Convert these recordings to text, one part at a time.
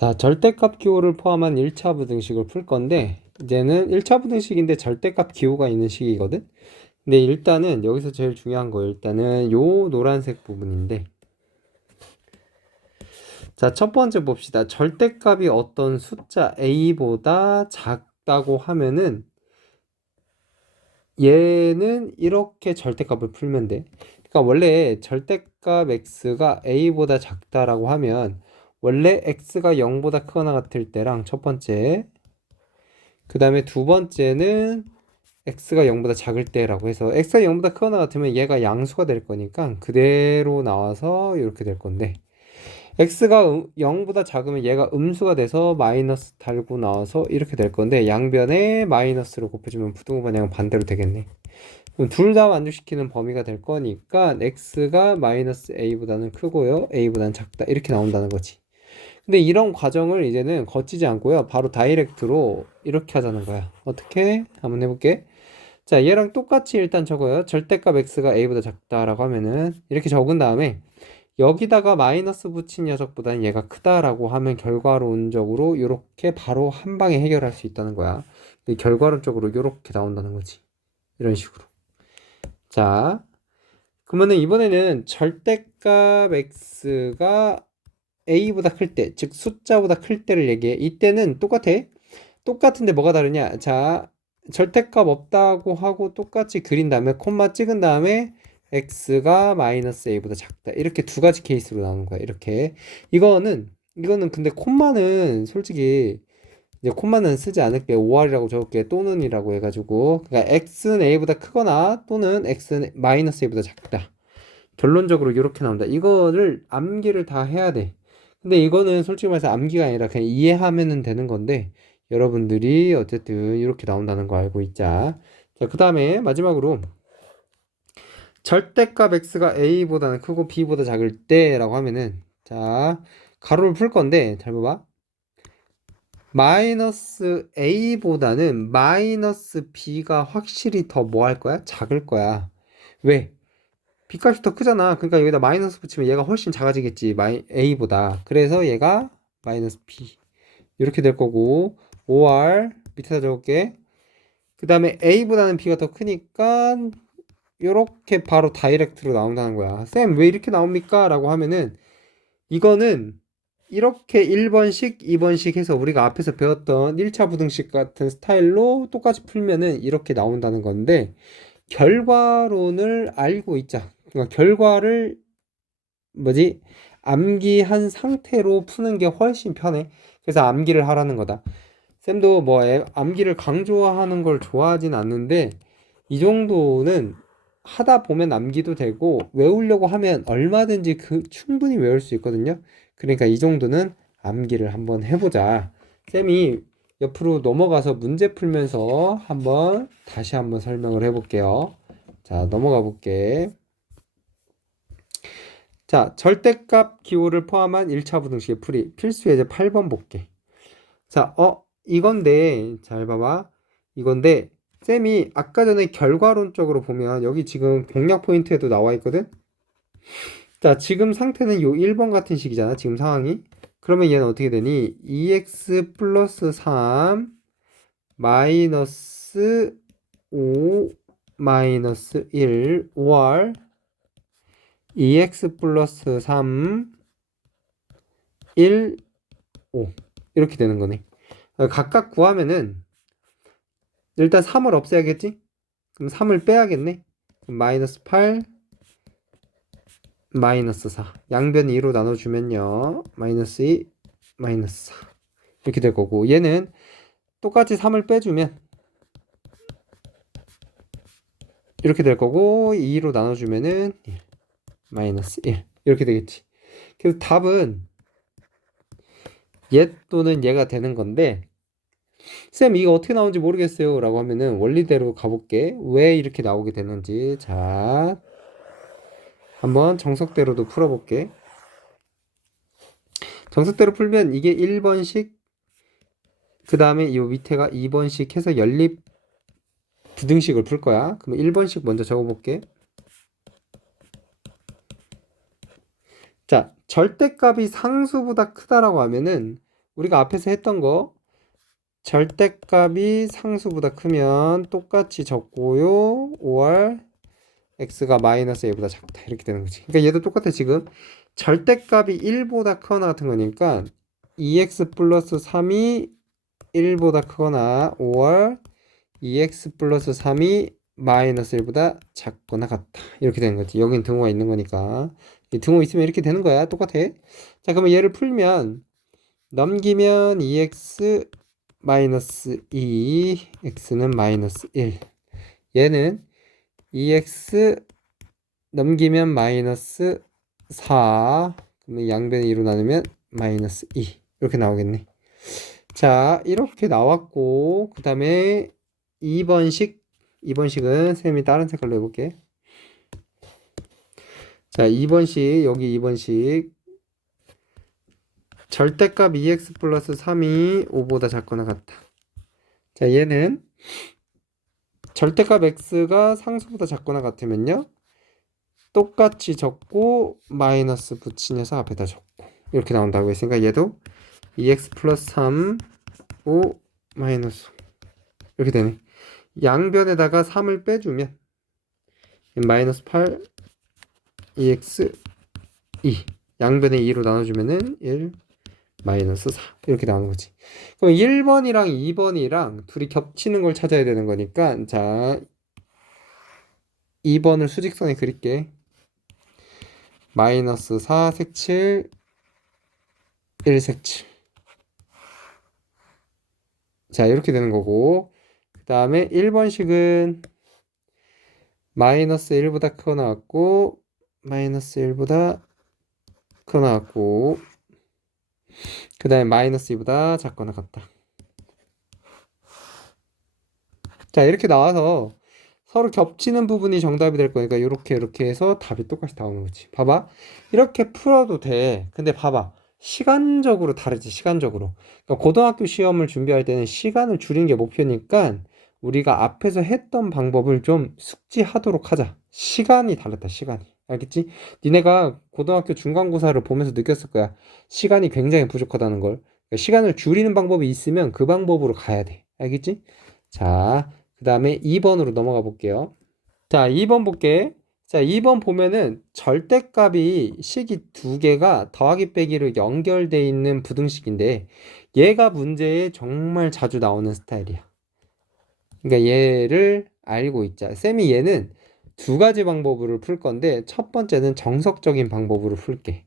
자, 절대값 기호를 포함한 1차 부등식을 풀 건데, 이제는 1차 부등식인데 절대값 기호가 있는 식이거든? 근데 일단은 여기서 제일 중요한 거 일단은 요 노란색 부분인데, 자, 첫 번째 봅시다. 절대값이 어떤 숫자 a보다 작다고 하면은 얘는 이렇게 절대값을 풀면 돼. 그러니까 원래 절대값 x가 a보다 작다라고 하면 원래 x가 0보다 크거나 같을 때랑 첫 번째, 그 다음에 두 번째는 x가 0보다 작을 때라고 해서 x가 0보다 크거나 같으면 얘가 양수가 될 거니까 그대로 나와서 이렇게 될 건데, x가 0보다 작으면 얘가 음수가 돼서 마이너스 달고 나와서 이렇게 될 건데, 양변에 마이너스로 곱해주면 부등호 방향은 반대로 되겠네. 그럼 둘 다 만족시키는 범위가 될 거니까 x가 마이너스 a보다는 크고요, a보다는 작다, 이렇게 나온다는 거지. 근데 이런 과정을 이제는 거치지 않고요, 바로 다이렉트로 이렇게 하자는 거야. 어떻게? 한번 해볼게. 자, 얘랑 똑같이 일단 적어요. 절대값 x가 a보다 작다라고 하면은 이렇게 적은 다음에 여기다가 마이너스 붙인 녀석보다는 얘가 크다라고 하면 결과론적으로 이렇게 바로 한 방에 해결할 수 있다는 거야. 결과론적으로 이렇게 나온다는 거지. 이런 식으로. 자, 그러면은 이번에는 절대값 x가 a보다 클 때, 즉 숫자보다 클 때를 얘기해. 이때는 똑같아. 똑같은데 뭐가 다르냐? 자, 절대값 없다고 하고 똑같이 그린 다음에 콤마 찍은 다음에 x가 마이너스 a보다 작다. 이렇게 두 가지 케이스로 나오는 거야. 이렇게. 이거는 근데 콤마는 솔직히 이제 콤마는 쓰지 않을게. 5r이라고 적을게. 또는이라고 해가지고. 그러니까 x는 a보다 크거나 또는 x는 마이너스 a보다 작다. 결론적으로 이렇게 나온다. 이거를 암기를 다 해야 돼. 근데 이거는 솔직히 말해서 암기가 아니라 그냥 이해하면 되는 건데, 여러분들이 어쨌든 이렇게 나온다는 거 알고 있자. 자, 그 다음에 마지막으로 절대값 x가 a보다는 크고 b보다 작을 때라고 하면은, 자, 가로를 풀 건데 잘 봐봐. 마이너스 a보다는 마이너스 b가 확실히 더 뭐 할 거야? 작을 거야. 왜? b값이 더 크잖아. 그러니까 여기다 마이너스 붙이면 얘가 훨씬 작아지겠지. a보다. 그래서 얘가 마이너스 b. 이렇게 될 거고, 5r 밑에다 적을게. 그 다음에 a보다는 b가 더 크니까 이렇게 바로 다이렉트로 나온다는 거야. 쌤, 왜 이렇게 나옵니까? 라고 하면은, 이거는 이렇게 1번식, 2번식 해서 우리가 앞에서 배웠던 1차 부등식 같은 스타일로 똑같이 풀면은 이렇게 나온다는 건데, 결과론을 알고 있자. 그러니까 결과를 뭐지? 암기한 상태로 푸는 게 훨씬 편해. 그래서 암기를 하라는 거다. 쌤도 뭐 암기를 강조하는 걸 좋아하진 않는데, 이 정도는 하다 보면 암기도 되고 외우려고 하면 얼마든지 충분히 외울 수 있거든요. 그러니까 이 정도는 암기를 한번 해보자. 쌤이 옆으로 넘어가서 문제 풀면서 다시 한번 설명을 해볼게요. 자, 넘어가 볼게. 자, 절대값 기호를 포함한 1차 부등식의 풀이. 필수 예제 8번 볼게. 자, 이건데, 잘 봐봐. 이건데, 쌤이 아까 전에 결과론적으로 보면 여기 지금 공략 포인트에도 나와 있거든? 자, 지금 상태는 요 1번 같은 식이잖아, 지금 상황이. 그러면 얘는 어떻게 되니? 2x 플러스 3 마이너스 5 마이너스 1 5r 2x 플러스 3 1 5 이렇게 되는 거네. 각각 구하면은 일단 3을 없애야겠지? 그럼 3을 빼야겠네. 그럼 마이너스 8 마이너스 4 양변 2로 나눠주면요 마이너스 2 마이너스 4 이렇게 될 거고, 얘는 똑같이 3을 빼주면 이렇게 될 거고, 2로 나눠주면은 1 마이너스 1 이렇게 되겠지. 그래서 답은 얘 또는 얘가 되는 건데, 쌤 이거 어떻게 나오는지 모르겠어요 라고 하면은 원리대로 가볼게. 왜 이렇게 나오게 되는지. 자, 한번 정석대로도 풀어볼게. 정석대로 풀면 이게 1번식, 그 다음에 이 밑에가 2번식 해서 연립 부등식을 풀 거야. 그럼 1번식 먼저 적어볼게. 자, 절대값이 상수보다 크다라고 하면은 우리가 앞에서 했던 거 절대값이 상수보다 크면 똑같이 적고요. 5월 x가 마이너스 a보다 작다. 이렇게 되는 거지. 그러니까 얘도 똑같아. 지금 절대값이 1보다 크거나 같은 거니까 2x 플러스 3이 1보다 크거나 5월 2x 플러스 3이 마이너스 1보다 작거나 같다. 이렇게 되는 거지. 여긴 등호가 있는 거니까. 이 등호 있으면 이렇게 되는 거야. 똑같아. 자, 그러면 얘를 풀면 넘기면 2x 마이너스 2, x는 마이너스 1. 얘는 2x 넘기면 마이너스 4. 그러면 양변의 2로 나누면 마이너스 2. 이렇게 나오겠네. 자, 이렇게 나왔고, 그 다음에 2번식은 쌤이 다른 색깔로 해볼게. 자, 2번식, 여기 2번식. 절대값 2x 플러스 3이 5보다 작거나 같다. 자, 얘는 절대값 x가 상수보다 작거나 같으면요. 똑같이 적고 마이너스 붙인 녀석 앞에다 적고 이렇게 나온다고 했으니까 얘도 2x 플러스 3, 5, 마이너스 5 이렇게 되네. 양변에다가 3을 빼주면 마이너스 8, 2x, 2 양변에 2로 나눠주면은 1, 마이너스 4 이렇게 나오는 거지. 그럼 1번이랑 2번이랑 둘이 겹치는 걸 찾아야 되는 거니까 자 2번을 수직선에 그릴게. 마이너스 4 색칠 1 색칠. 자 이렇게 되는 거고 그 다음에 1번식은 마이너스 1보다 크거나 같고 마이너스 1보다 크거나 같고 그 다음에 마이너스 2보다 작거나 같다. 자 이렇게 나와서 서로 겹치는 부분이 정답이 될 거니까 이렇게 해서 답이 똑같이 나오는 거지. 봐봐. 이렇게 풀어도 돼. 근데 봐봐. 시간적으로 다르지. 시간적으로. 그러니까 고등학교 시험을 준비할 때는 시간을 줄이는 게 목표니까 우리가 앞에서 했던 방법을 좀 숙지하도록 하자. 시간이 다르다. 시간이. 알겠지? 니네가 고등학교 중간고사를 보면서 느꼈을 거야. 시간이 굉장히 부족하다는 걸. 그러니까 시간을 줄이는 방법이 있으면 그 방법으로 가야 돼. 알겠지? 자, 그 다음에 2번으로 넘어가 볼게요. 자, 2번 볼게. 자, 2번 보면은 절대값이 식이 두 개가 더하기 빼기로 연결돼 있는 부등식인데 얘가 문제에 정말 자주 나오는 스타일이야. 그러니까 얘를 알고 있자. 쌤이 얘는 두 가지 방법으로 풀 건데 첫 번째는 정석적인 방법으로 풀게.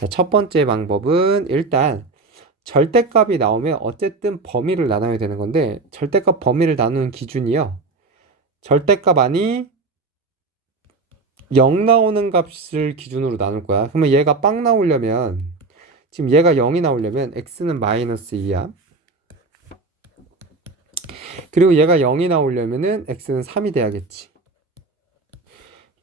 자, 첫 번째 방법은 일단 절대값이 나오면 어쨌든 범위를 나눠야 되는 건데 절대값 범위를 나누는 기준이요. 절대값 안이 0 나오는 값을 기준으로 나눌 거야. 그러면 얘가 빵 나오려면 지금 얘가 0이 나오려면 x는 마이너스 2야. 그리고 얘가 0이 나오려면은 x는 3이 돼야겠지.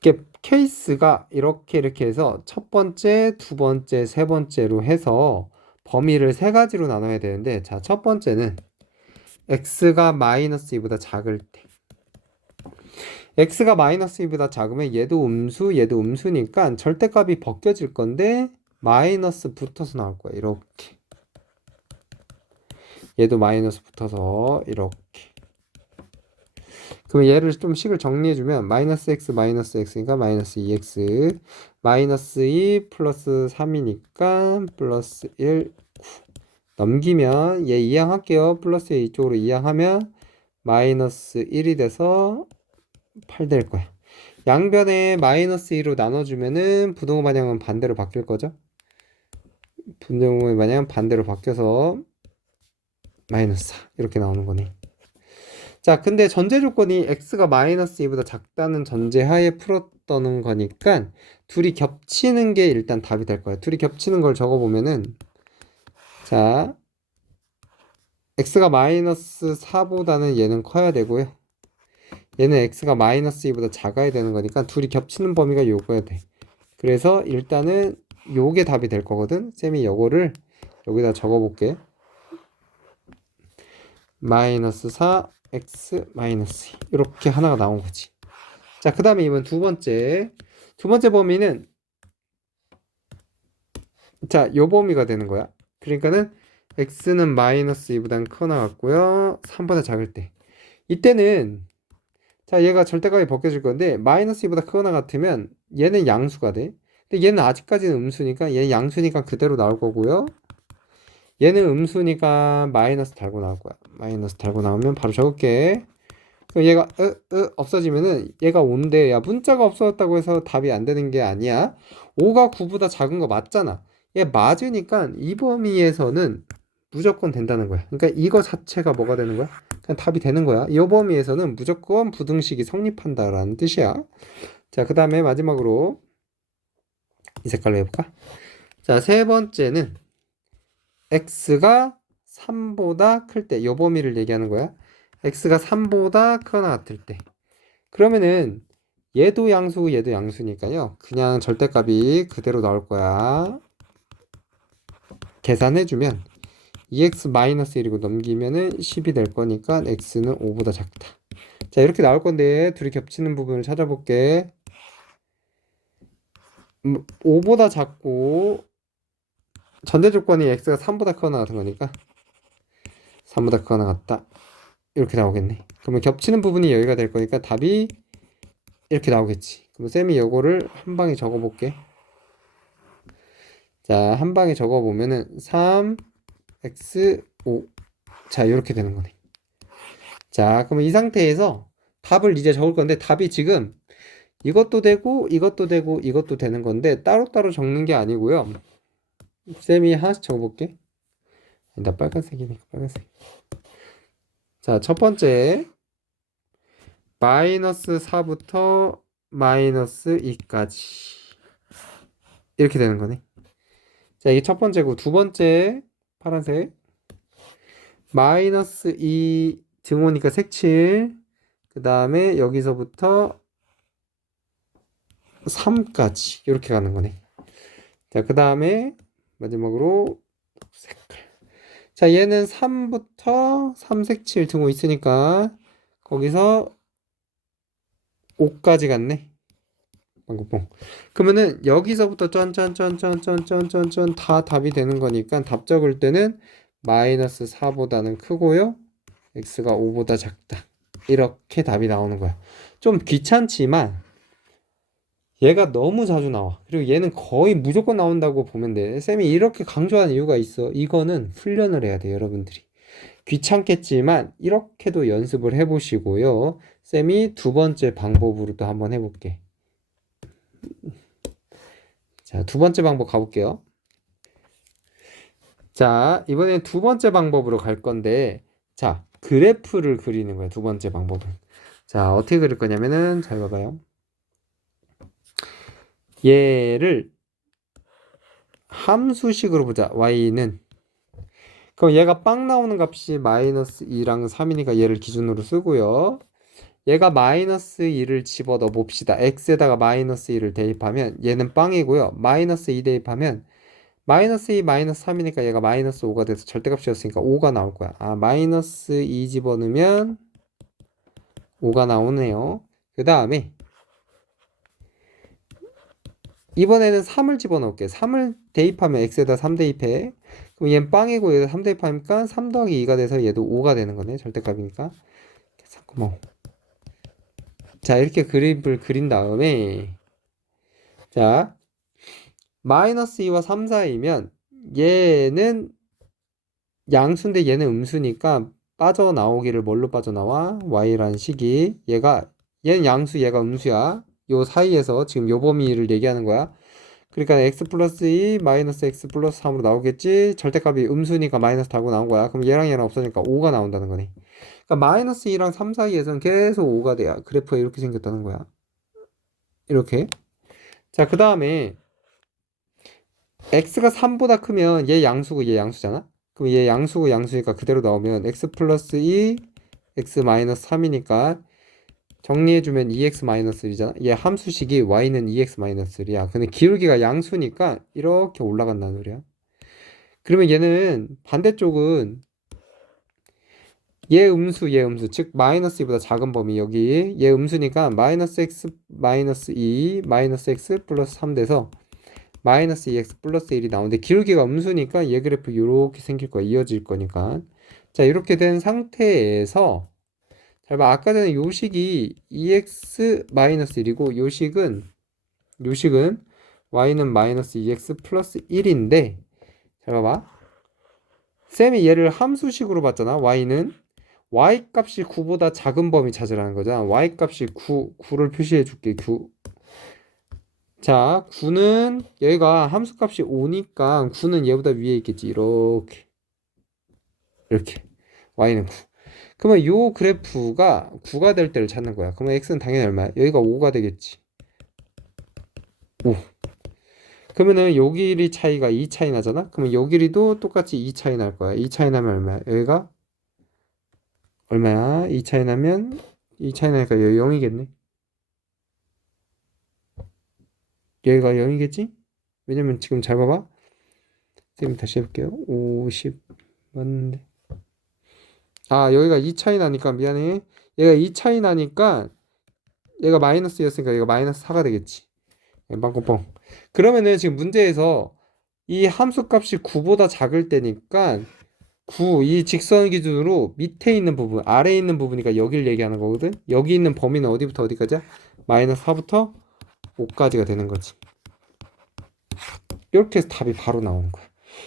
이게 케이스가 이렇게 해서 첫 번째, 두 번째, 세 번째로 해서 범위를 세 가지로 나눠야 되는데 자, 첫 번째는 x가 마이너스 2보다 작을 때 x가 마이너스 2보다 작으면 얘도 음수, 얘도 음수니까 절대값이 벗겨질 건데 마이너스 붙어서 나올 거야. 이렇게 얘도 마이너스 붙어서 이렇게 그러면 얘를 좀 식을 정리해주면 마이너스 x니까 마이너스 2x 마이너스 2 플러스 3이니까 플러스 1 넘기면 얘 이항할게요. 플러스 이쪽으로 이항하면 마이너스 1이 돼서 8 될 거야. 양변에 마이너스 2로 나눠주면은 부등호 반향은 반대로 바뀔 거죠. 부등호의 반향은 반대로 바뀌어서 마이너스 4 이렇게 나오는 거네. 자, 근데 전제 조건이 x가 마이너스 2보다 작다는 전제하에 풀었던 거니까 둘이 겹치는 게 일단 답이 될 거야. 둘이 겹치는 걸 적어보면은 자, x가 마이너스 4보다는 얘는 커야 되고요. 얘는 x가 마이너스 2보다 작아야 되는 거니까 둘이 겹치는 범위가 요거야 돼. 그래서 일단은 요게 답이 될 거거든. 쌤이 요거를 여기다 적어볼게. 마이너스 4 x 마이너스 2 이렇게 하나가 나온 거지. 자, 그 다음에 이번 두 번째 범위는 자, 요 범위가 되는 거야. 그러니까는 x는 마이너스 2보다는 크거나 같고요. 3보다 작을 때. 이때는 자 얘가 절대값이 벗겨질 건데 마이너스 2보다 크거나 같으면 얘는 양수가 돼. 근데 얘는 아직까지는 음수니까 얘 양수니까 그대로 나올 거고요. 얘는 음수니까 마이너스 달고 나올 거야. 마이너스 달고 나오면 바로 적을게. 그럼 얘가 없어지면은 얘가 5인데 야 문자가 없어졌다고 해서 답이 안 되는 게 아니야. 5가 9보다 작은 거 맞잖아. 얘 맞으니까 이 범위에서는 무조건 된다는 거야. 그러니까 이거 자체가 뭐가 되는 거야? 그냥 답이 되는 거야. 이 범위에서는 무조건 부등식이 성립한다라는 뜻이야. 자, 그 다음에 마지막으로 이 색깔로 해볼까? 자, 세 번째는 x가 3보다 클 때, 이 범위를 얘기하는 거야. x가 3보다 크거나 같을 때. 그러면은 얘도 양수고 얘도 양수니까요. 그냥 절대값이 그대로 나올 거야. 계산해주면 2x-1이고 넘기면은 10이 될 거니까 x는 5보다 작다. 자, 이렇게 나올 건데 둘이 겹치는 부분을 찾아볼게. 5보다 작고 전제 조건이 x가 3보다 크거나 같은 거니까 3보다 크거나 같다. 이렇게 나오겠네. 그러면 겹치는 부분이 여기가 될 거니까 답이 이렇게 나오겠지. 그럼 쌤이 요거를 한 방에 적어 볼게. 자, 한 방에 적어 보면은 3x 5. 자, 이렇게 되는 거네. 자, 그러면 이 상태에서 답을 이제 적을 건데 답이 지금 이것도 되고 이것도 되고 이것도 되는 건데 따로따로 적는 게 아니고요. 쌤이 하나씩 적어 볼게. 나 빨간색이니까 빨간색. 자, 첫 번째 마이너스 4부터 마이너스 2까지 이렇게 되는 거네. 자, 이게 첫 번째고 두 번째 파란색 마이너스 2 등호니까 색칠 그 다음에 여기서부터 3까지 이렇게 가는 거네. 자, 그 다음에 마지막으로 색깔. 자, 얘는 3부터 3색칠 등호 있으니까 거기서 5까지 갔네. 방구뽕. 그러면은 여기서부터 쩐쩐쩐쩐쩐쩐쩐쩐 다 답이 되는 거니까 답 적을 때는 마이너스 4보다는 크고요. x가 5보다 작다. 이렇게 답이 나오는 거야. 좀 귀찮지만 얘가 너무 자주 나와. 그리고 얘는 거의 무조건 나온다고 보면 돼. 쌤이 이렇게 강조하는 이유가 있어. 이거는 훈련을 해야 돼, 여러분들이. 귀찮겠지만 이렇게도 연습을 해보시고요. 쌤이 두 번째 방법으로도 한번 해볼게. 자, 두 번째 방법 가볼게요. 자, 이번엔 두 번째 방법으로 갈 건데, 자, 그래프를 그리는 거야, 두 번째 방법은. 자, 어떻게 그릴 거냐면은, 잘 봐봐요. 얘를 함수식으로 보자. y는 그럼 얘가 빵 나오는 값이 마이너스 2랑 3이니까 얘를 기준으로 쓰고요. 얘가 마이너스 2를 집어넣어 봅시다. x에다가 마이너스 2를 대입하면 얘는 빵이고요. 마이너스 2 대입하면 마이너스 2 마이너스 3이니까 얘가 마이너스 5가 돼서 절대값이었으니까 5가 나올 거야. 아, 마이너스 2 집어넣으면 5가 나오네요. 그 다음에 이번에는 3을 집어넣을게. 3을 대입하면 x에다 3 대입해. 그럼 얘는 빵이고 얘도 3 대입하니까 3 더하기 2가 돼서 얘도 5가 되는 거네. 절대값이니까. 3,5. 자, 이렇게 그림을 그린 다음에 자, 마이너스 2와 3 사이면 얘는 양수인데 얘는 음수니까 빠져나오기를 뭘로 빠져나와? y라는 식이 얘는 양수 얘가 음수야. 요 사이에서 지금 요 범위를 얘기하는 거야. 그러니까 x 플러스 2 마이너스 x 플러스 3으로 나오겠지. 절대값이 음수니까 마이너스 달고 나온 거야. 그럼 얘랑 얘랑 없어지니까 5가 나온다는 거네. 그러니까 마이너스 2랑 3 사이에서는 계속 5가 돼야 그래프가 이렇게 생겼다는 거야. 이렇게. 자, 그 다음에 x가 3보다 크면 얘 양수고 얘 양수잖아. 그럼 얘 양수고 양수니까 그대로 나오면 x 플러스 2 x 마이너스 3이니까 정리해주면 2x 마이너스 1이잖아. 얘 함수식이 y는 2x 마이너스 1이야. 근데 기울기가 양수니까 이렇게 올라간다는 소리야. 그러면 얘는 반대쪽은 얘 음수 즉 마이너스 2보다 작은 범위 여기 얘 음수니까 마이너스 x 마이너스 2 마이너스 x 플러스 3 돼서 마이너스 2x 플러스 1이 나오는데 기울기가 음수니까 얘 그래프 이렇게 생길 거야. 이어질 거니까. 자, 이렇게 된 상태에서 잘 봐. 아까 전에 요식이 2x 마이너스 1이고 요식은 y는 마이너스 2x 플러스 1인데 잘 봐봐. 쌤이 얘를 함수식으로 봤잖아. y는 y 값이 9보다 작은 범위 찾으라는 거잖아. y 값이 9를 표시해 줄게. 9. 자, 9는 여기가 함수 값이 5니까 9는 얘보다 위에 있겠지. 이렇게. y는 9. 그러면 요 그래프가 9가 될 때를 찾는 거야. 그러면 x는 당연히 얼마야? 여기가 5가 되겠지. 5. 그러면은 요 길이 차이가 2 차이 나잖아? 그러면 요 길이도 똑같이 2 차이 날 거야. 2 차이 나면 얼마야? 여기가 얼마야? 2 차이 나면 2 차이 나니까 여기 0이겠네. 여기가 0이겠지? 왜냐면 지금 잘 봐봐. 선생님 다시 해볼게요. 50 맞는데. 아, 여기가 2 차이 나니까 미안해. 얘가 2 차이 나니까 얘가 마이너스였으니까 얘가 마이너스 4가 되겠지. 빵꾸뻥. 그러면은 지금 문제에서 이 함수 값이 9보다 작을 때니까 9, 이 직선 기준으로 밑에 있는 부분, 아래에 있는 부분이니까 여기를 얘기하는 거거든. 여기 있는 범위는 어디부터 어디까지야? 마이너스 4부터 5까지가 되는 거지. 이렇게 해서 답이 바로 나오는 거야.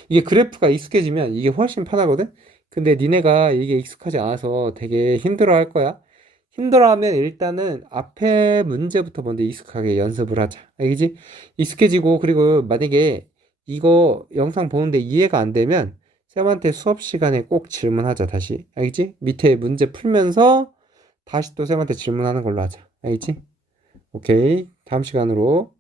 이게 그래프가 익숙해지면 이게 훨씬 편하거든. 근데 니네가 이게 익숙하지 않아서 되게 힘들어 할 거야. 힘들어하면 일단은 앞에 문제부터 먼저 익숙하게 연습을 하자. 알겠지? 익숙해지고 그리고 만약에 이거 영상 보는데 이해가 안 되면 쌤한테 수업 시간에 꼭 질문하자. 다시. 알겠지? 밑에 문제 풀면서 다시 또 쌤한테 질문하는 걸로 하자. 알겠지? 오케이. 다음 시간으로